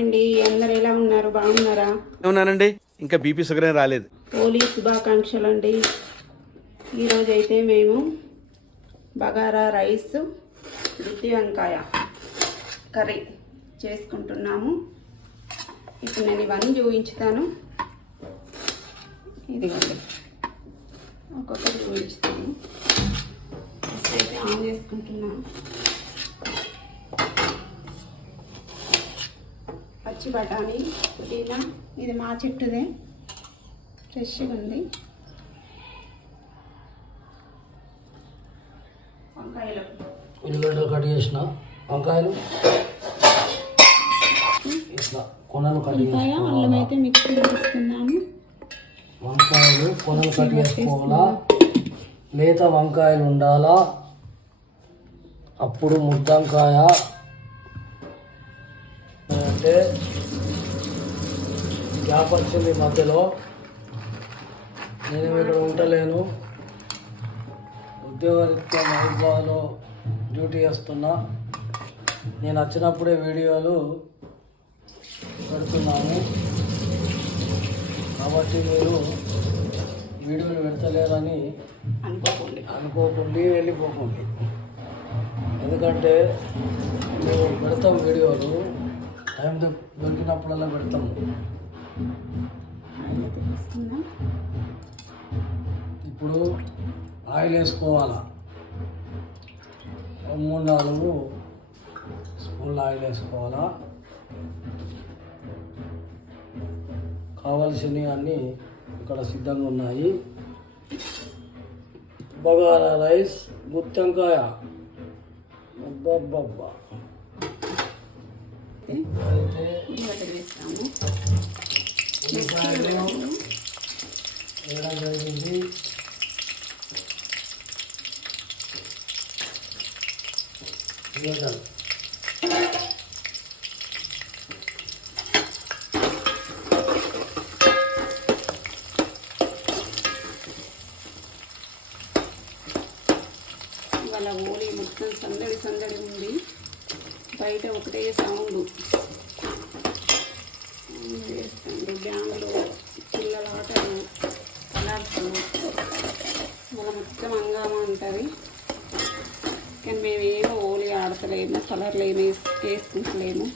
అండి అందరు ఎలా ఉన్నారు? బాగున్నారా? ఉన్నానండి ఇంకా బీపీ షుగర్ రాలేదు. హోలీ శుభాకాంక్షలు అండి ఈరోజు అయితే మేము బగారా రైస్ గుత్తి వంకాయ కర్రీ చేసుకుంటున్నాము. ఇప్పుడు నేను ఇవన్నీ చూపించుతాను. ఇదిగోండి. ఒక్కొక్కటి చూపించుతాను. ఫస్ట్ అయితే ఆన్ చేసుకుంటున్నాను. పచ్చి బఠానీ పుదీనా. ఇది మా చెట్టుదే. ఫ్రెష్గా ఉంది. వంకాయలు. ఉల్లిగడ్డలు కట్ చేసిన. వంకాయలు ఇట్లా కొనలు కట్ వంకాయ అల్లం అయితే మిక్సీ వేసుకున్నాము వంకాయలు కొనలు కట్ చేసుకోవాలా? లేత వంకాయలు ఉండాలా? అప్పుడు ముద్దంకాయ అంటే గ్యాప్ వచ్చింది మధ్యలో. నేను ఇక్కడ ఉండలేను. ఉద్యోగరీత్యా మహబూబాద్లో డ్యూటీ చేస్తున్నా. నేను వచ్చినప్పుడే వీడియోలు పెడుతున్నాను. కాబట్టి మీరు వీడియోలు పెడతలేరని అనుకోకండి. అనుకోకుండా వెళ్ళిపోకండి. ఎందుకంటే మేము పెడతాం వీడియోలు. టైం దొరికినప్పుడల్లా తీసుకుందాం. ఇప్పుడు ఆయిల్ వేసుకోవాలా? మూడు నాలుగు స్పూన్ల ఆయిల్ వేసుకోవాలా? కావాల్సినవి అన్నీ ఇక్కడ సిద్ధంగా ఉన్నాయి. బగారా రైస్ గుత్తంకాయ. అబ్బబ్బబ్బా. అయితే ఉల్లిగడ్డలు వేస్తాము. ఉల్లిపాయలు వేయడం జరిగింది. ఉల్లిగడ్డలు ఇవాళ హోలీ మొత్తం సందడి సందడి ఉంది. బయట ఒకటే సౌండ్. వేస్తుంది బ్యాండ్లు పిల్లల ఆటలు కలర్స్. మన మొత్తం హంగామా ఉంటుంది. కానీ మేమేమో హోలీ ఆడతలేము కలర్లు ఏమి వేసుకుంటలేము.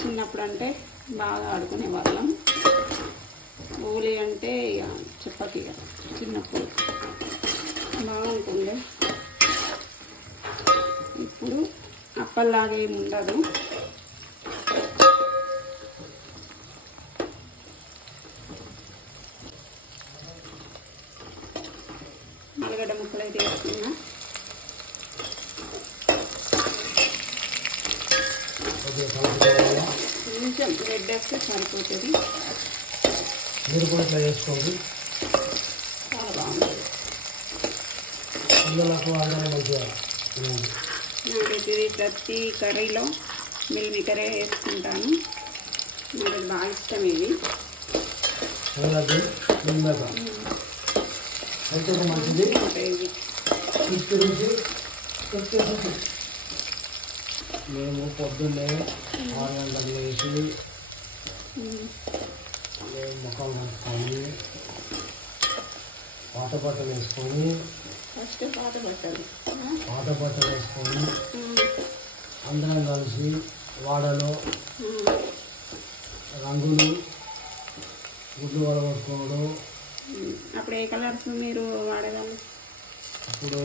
చిన్నప్పుడు అంటే బాగా ఆడుకునే వాళ్ళం. హోలీ అంటే ఇక చెప్పక ఇక చిన్నప్పుడు. బాగుంటుండే. ఇప్పుడు అప్పల్లాగా ఏమి ఉండదు. ఆలుగడ్డ ముక్కలు అయితే వేసుకున్నా. కొంచెం రెడ్ వేస్తే సరిపోతుంది. మీరు కూడా ఇట్లా చేసుకోండి. చాలా బాగుంటుంది పిల్లలకు అందరూ మంచిగా. నాకైతే ఇది ప్రతి కర్రీలో మిల్ మికరే వేసుకుంటాను. నాకు బాగా ఇష్టం ఇది. మేము. పొద్దున్నే ఆరు గంటలకు మేము. ముఖం కట్టుకొని పాత బట్టలు వేసుకొని ఫస్ట్ పాత బట్టలు? పాత బట్టలు వేసుకొని అందరం కలిసి వాడలో రంగులు గుడ్లు వడగొట్టుకోవడం. అప్పుడు ఏ కలర్స్ మీరు వాడేవాళ్ళు ఇప్పుడు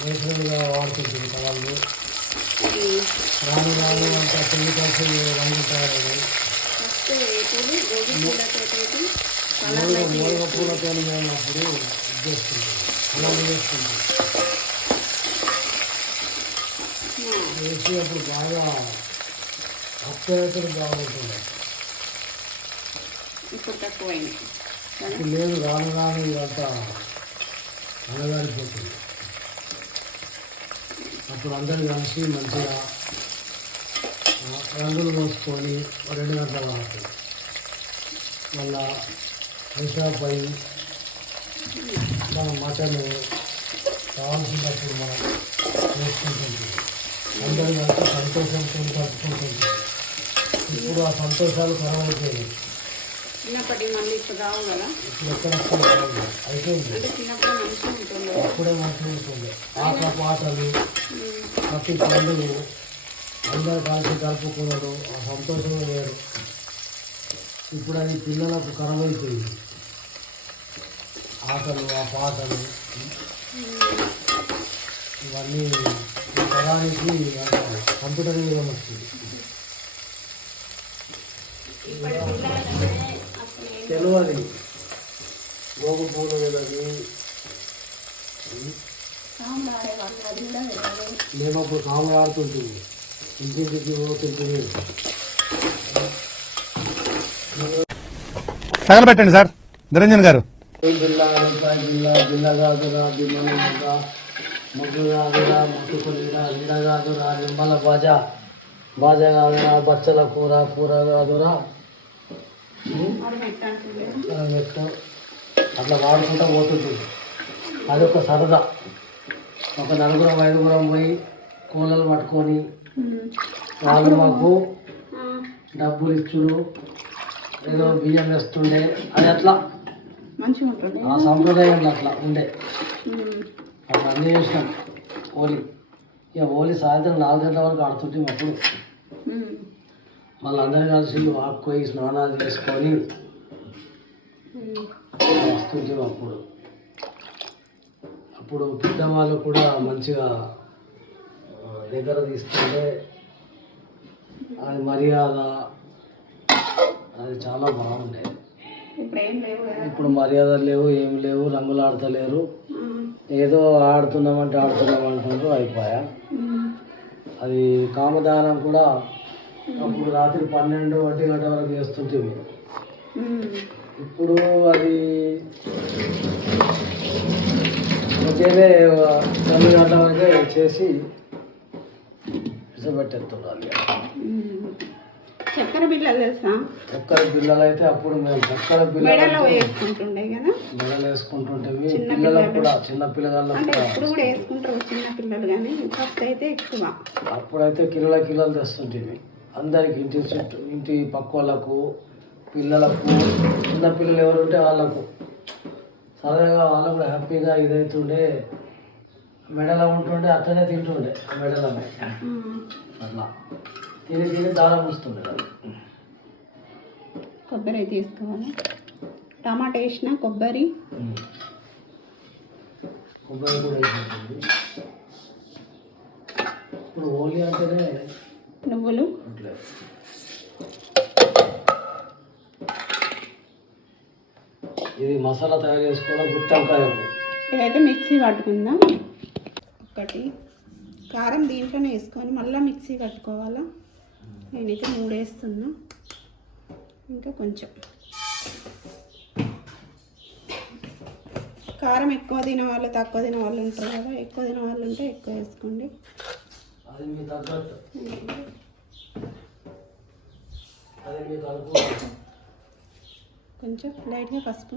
నేచురల్గా వాడుతుంటుంది కలర్లు. రాను రాను అంతా కెమికల్స్ రంగు తయారయ్యాయి ఫస్ట్ వేపులు గోధుమ పూలతో అప్పుడు ఇది కలర్లు చేసుకుంటాం వేసి అప్పుడు బాగా అత్యవసరం బాగుంటుంది ఇప్పుడు తక్కువైంది. ఇప్పుడు లేదు రాను రాను ఇదంతా అనగారిపోతుంది అప్పుడు అందరు కలిసి మంచిగా రంగులు పోసుకొని ఓ రెండు గంటల వరకు మళ్ళా ఫ్రెష్ అప్ అయ్యి మన మటన్ కావాల్సినప్పుడు మనం వేసుకుంటుంది అందరూ కలిసి సంతోషంతో కలుపుకుంటుంది ఇప్పుడు ఆ సంతోషాలు కరవైపోయాయి చిన్నప్పటి మళ్ళీ ఇప్పుడు రావు కదా? ఇప్పుడు ఎక్కడ? అయిపోయింది. అప్పుడే మంచిగా ఉంటుంది. ఆట పాటలు. ప్రతి పండుగ అందరూ కలిసి కలుపుకున్నాడు ఆ సంతోషం వేరు. ఇప్పుడు అది పిల్లలకు కరవైపోయింది ఆటలు ఆ పాటలు. ఇవన్నీ తరానికి కంప్యూటర్ యుగం ఏం తెలియదు గోగు పూలు వెళ్ళదు. మేము అప్పుడు కాము ఆడుతుంటుంది. ఇంటింటికి పోతుంటుంది. తగలబెట్టండి సార్. నిరంజన్ గారు. జిల్లా రూపాయి జిల్లా జిల్లా కాదురా దిమ్మల ముగ్గ ముగ్గు నిమ్మల బాజా బాజా కాదురా బచ్చల కూర కూర కాదురా అట్లా వాడుకుంటూ పోతుంటుంది అదొక సరదా ఒక నలుగురం ఐదుగురం పోయి కూలలు పట్టుకొని వాళ్ళు మాకు ఆ, డబ్బులు ఇచ్చుడు ఏదో బియ్యం వేస్తుండే అది అట్లా మంచిగా ఉంటుంది ఆ సాంప్రదాయంలో అట్లా ఉండే. అట్లా అన్నీ చేసినాం హోలీ ఇక హోలీ సాయంత్రం నాలుగు గంటల వరకు ఆడుతుంటే అప్పుడు. మళ్ళీ అందరు కలిసి వాక్కోయి స్నానాలు చేసుకొని. వస్తుంటే అప్పుడు అప్పుడు పెద్దవాళ్ళు కూడా మంచిగా దగ్గర తీసుకుంటే అది మర్యాద అది చాలా బాగుండేది ఇప్పుడు మర్యాదలు లేవు ఏం లేవు రంగులు ఆడతలేరు ఏదో ఆడుతున్నామంటే ఆడుతున్నాం అంటుండ్రు అయిపోయా. అది కామదానం కూడా అప్పుడు రాత్రి పన్నెండు ఒంటి గంట వరకు చేస్తుంటుంది ఉమ్. ఇప్పుడు అది ఒకేలే తొమ్మిది గంటల వరకే చేసి విసపెట్టేస్తున్నారు ఉమ్. చక్కెర బిళ్ళలు తెలుసా? చక్కెర పిల్లలు అయితే అప్పుడు మేము చక్కెర మెడలో పిల్లలు వేసుకుంటుండే కదా? మెడలు వేసుకుంటుంటే చిన్న పిల్లలకు పిల్లలు. కూడా చిన్న పిల్లగాళ్ళకు అంటే ఎప్పుడు కూడా వేసుకుంటారు చిన్న పిల్లలు కానీ ఫస్ట్ అయితే ఎక్కువ. అప్పుడైతే కిలోల కిలోలు తెస్తుంటుంది అందరికి ఇంటి చుట్టూ ఇంటి పక్క వాళ్ళకు పిల్లలకు చిన్న పిల్లలు ఎవరు ఉంటే వాళ్ళకు. సరదాగా వాళ్ళు కూడా హ్యాపీగా ఇదైతుండే. మెడలో ఉంటుండే అట్లనే తింటుండే ఉమ్. అట్లా. తిని తిని దారం అది కొబ్బరి అయితే వేసుకోవాలి. టమాటా వేసిన కొబ్బరి. కొబ్బరి కూడా వేసుకుంటుంది ఇప్పుడు హోలీ అంటేనే నువ్వులు. అట్లే. ఇది మసాలా తయారు చేసుకోవడం గుత్తంకాయ ఇదైతే మిక్సీ పట్టుకుందాం. ఒకటి. కారం దీంట్లోనే వేసుకొని మళ్ళీ మిక్సీ కట్టుకోవాలా నేనైతే మూడు వేస్తున్నా ఇంకా కొంచెం. కారం ఎక్కువ తినే వాళ్ళు తక్కువ తినే వాళ్ళు ఉంటారు కదా ఎక్కువ తినే వాళ్ళు ఉంటే ఎక్కువ వేసుకోండి. కొంచెం లైట్గా పసుపు.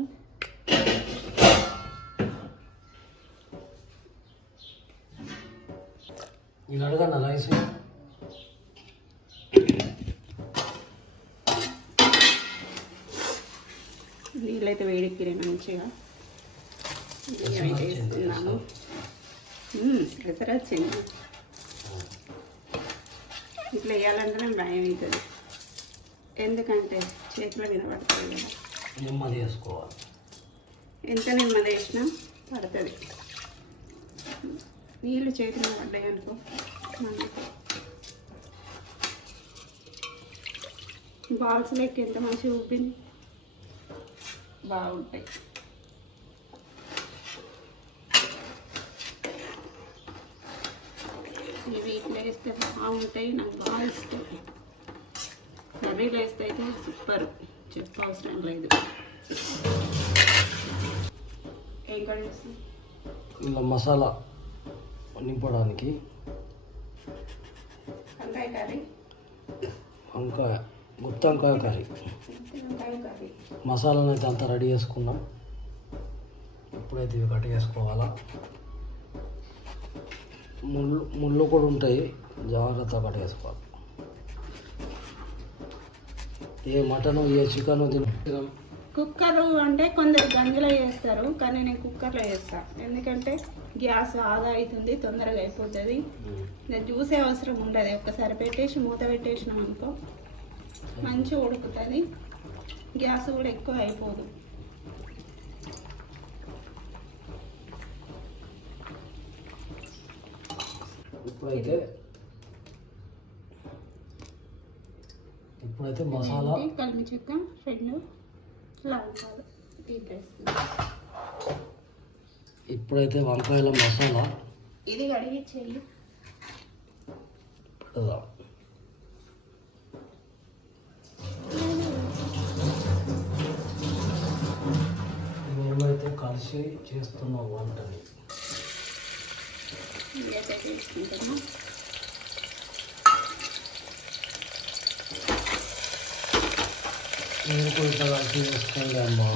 నేను అడగన్న రైస్ నీళ్ళైతే వేడెక్కిరే మంచిగా? మ్మ్, ఎసరు వచ్చింది ఇట్లా వేయాలంటేనే భయం అవుతుంది. ఎందుకంటే చేతిలో మీద పడుతుంది కదా. నెమ్మది వేసుకోవాలి ఎంత నెమ్మది వేసినా పడుతుంది. నీళ్ళు చేతి మీద పడ్డాయి అనుకో. బాల్స్ లెక్క ఎంత మంచిగా ఊపింది? బాగుంటాయి. ఇవి ఇట్లా వేస్తే బాగుంటాయి నాకు బాగా ఇష్టం. కర్రీలో వేస్తే అయితే సూపర్. చెప్పవసరం లేదు. ఏం కర్రీ చేస్తాం ఇలా మసాలా నింపడానికి వంకాయ కర్రీ? వంకాయ. గుత్తంకాయ కర్రీ. మసాలాను అయితే అంతా రెడీ చేసుకున్నాం. ఇప్పుడైతే ఇవి కట్ చేసుకోవాలా. ముళ్ళు ముళ్ళు కూడా ఉంటాయి. జాగ్రత్త పట్టేసుకోవాలి ఏ మటన్ ఏ చికెన్ తిన కుక్కర్ అంటే కొందరు గంజలో చేస్తారు కానీ నేను కుక్కర్లో చేస్తా. ఎందుకంటే గ్యాస్ ఆదా అవుతుంది తొందరగా అయిపోతుంది. నేను చూసే అవసరం ఉండదు. ఒక్కసారి పెట్టేసి మూత పెట్టేసినాం అనుకో. మంచిగా ఉడుకుతుంది. గ్యాస్ కూడా ఎక్కువ అయిపోదు. ఇప్పుడైతే ఇప్పుడైతే మసాలా? కలిమి చెక్క రెండు లవంగాలు ఇప్పుడైతే వంకాయల మసాలా. ఇది కడిగి చెయ్యి పెడదాం. కలిసి చేస్తున్న వంటని నేను మీరు కూడా కలిసి చేస్తుంది అమ్మా.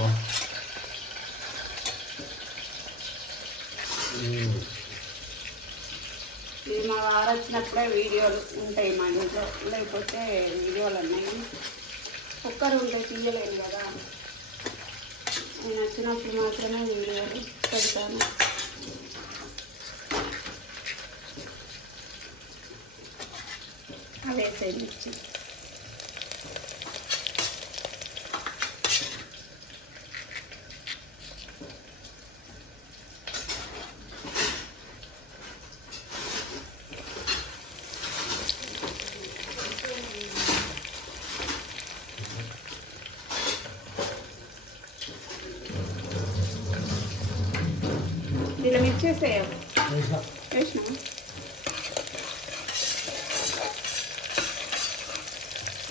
ఇది మా వారు వచ్చినప్పుడే వీడియోలు ఉంటాయి మా ఇంట్లో. లేకపోతే వీడియోలు అన్నాయి కుక్కర్ ఉంటే తీయలేను కదా. నేను వచ్చినప్పుడు మాత్రమే వీడియోలు పెడతాను. అవే మిర్చి దీనిలో మిర్చి వేసేయాలి వేసా. వేసినా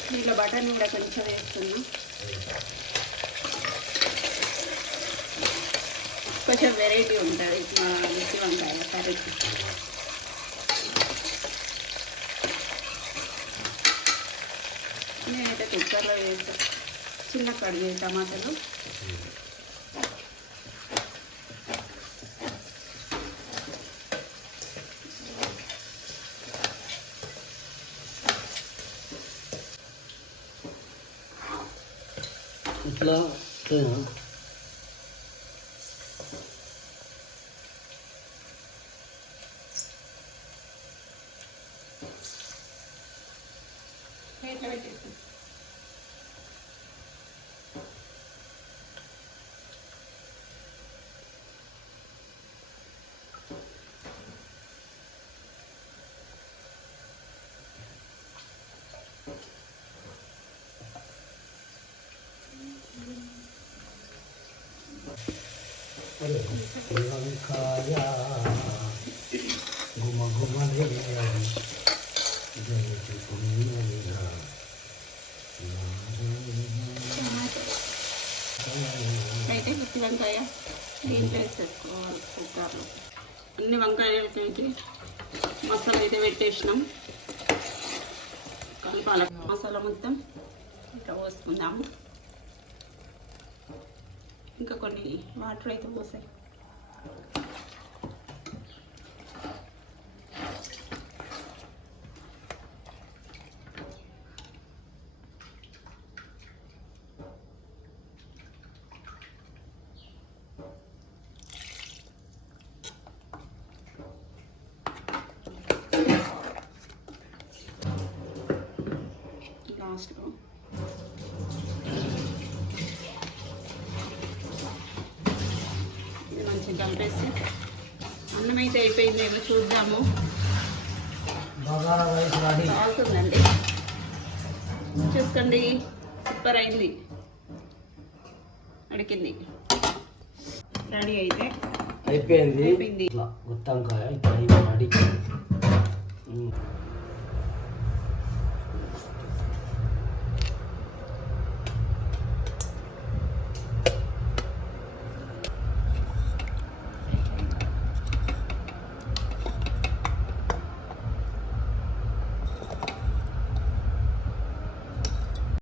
దీంట్లో బటన్ కూడా కొంచెం వేస్తున్నా కొంచెం వెరైటీ ఉంటుంది మా మిర్చి వంకాయ కర్రీ నేనైతే కుక్కర్లో వేస్తాను చిన్న కడిగే టమాటాలు ఇట్లా ఇట్లేనా? ఇట్లా పెట్టేస్తాను వంకాయ గుమ అయితే గుత్తి వంకాయ దీంట్లో వేసేసుకోవాలి కుక్కర్లో? అన్ని వంకాయలకి మసాలా అయితే పెట్టేసినాం. కలపాల. మసాలా మొత్తం. ఇట్లా పోసుకుందాము. ఇంకా కొన్ని వాటర్ అయితే పోసాయి. కలిపేసి అన్నం అయితే అయిపోయింది ఏమో చూద్దాము. బాగుందండి. చూసుకోండి సూపర్ అయింది. అడిగింది. రెడీ అయితే. అయిపోయింది. అయిపోయింది. రెడీ ఉమ్.